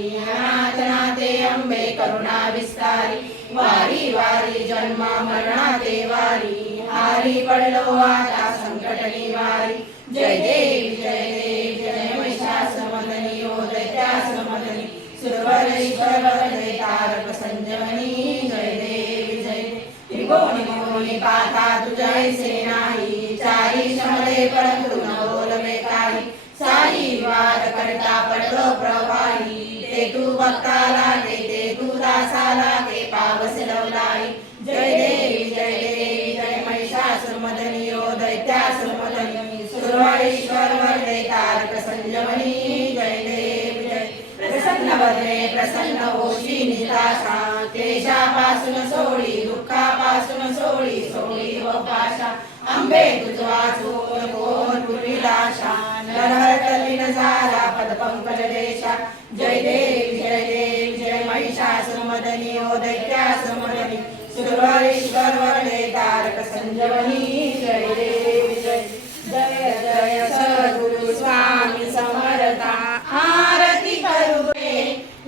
वारी अनाथनाथे अंबे करुणा विस्तारी वारी वारी जन्म मरणाते वारी हारी पडलो आता संकट निवारी जय देवी जय महिषासुरमर्दिनी ओ दैत्यासुरमर्दिनी सुरवरेश्वर वरदे तारक संजीवनी जय देवी जय त्रिकोणी पाता तुझ्या ऐसे नाही चारी शमले परंतु न बोलवे काही सारी वाद करता पडलो प्रवाही ते तू भक्ताला ते तू दासाला ते पावस लवलाई जय देवी जय महिषासुरमर्दिनी ओ दैत्यासुरमर्दिनी सुरवरेश्वर वरदे तारक संजीवनी जय देवी जय प्रसन्न वदने प्रसन्न होशी निराशा क्लेशापासून सोडी दुःखापासून सोडी सोडी व पाशा अंबे तुझ वाचून कोण पुरविलाशा नरहरतलीन झाला पदपंकज देशा जय देवी जय महिषासुरमर्दिनी ओ दैत्यासुरमर्दिनी सुरवरेश्वर वरदे तारक संजीवनी जय देवी जय जय जय सद्गुरु स्वामी समर्था आरती करूबे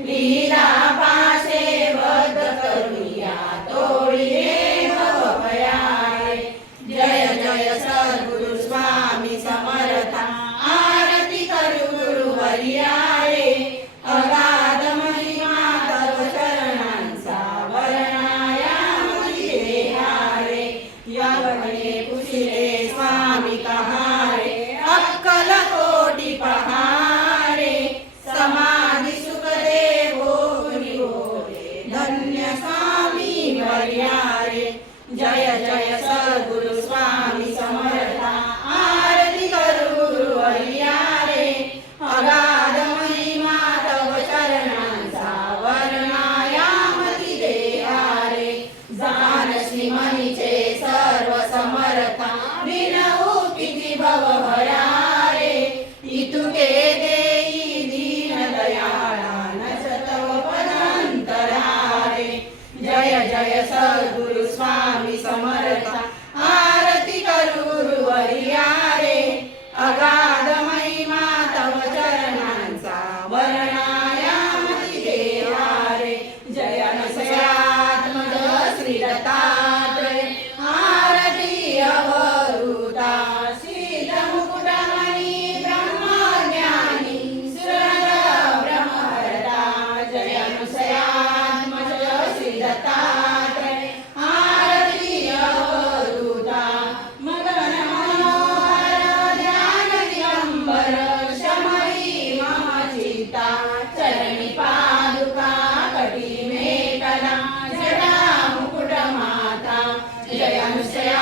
लीला पाशे वध करूया तोडिये भवभयारे जय जय सद्गुरु स्वामी समर्था आरती करू गुरुवर्यारे अगाध महिमा तव चरणांचा वर्णाया देहारे यावणे पुशिले स्वामी कहारे अक्कल कोटी पहारे समाधी सुख देवो निवोरे धन्य स्वामी वर्यारे जय जय सद्गुरु स्वामी समर्था आरती करू गुरुवर्यारे अगाध महिमा तव चरणांचा वर्णायामती देहारे जानशी मनीचे सर्व समर्था विनऊ किती भवभयारे इतुके देई दीन दयाळा नचतव पदांतरारे जय जय सद्गुरु स्वामी समर्था आरती करू गुरुवर्यारे अगाध महिमा तव चरणांचा वर्णायामती देहारे जय अनसयात्मज श्री दत्तात्रय आरती अवधूता श्रीध मुकुटमणि ब्रह्मज्ञानी सुरनर ब्रह्महरता जय अनुसयात्मज श्री दत्तात्रय आरती अवधूता मदन मनोहर ध्यान दिगंबर शमई मम चित्ता चरणी पादुका कटी मेखला जटा मुकुट माता जय अनुसया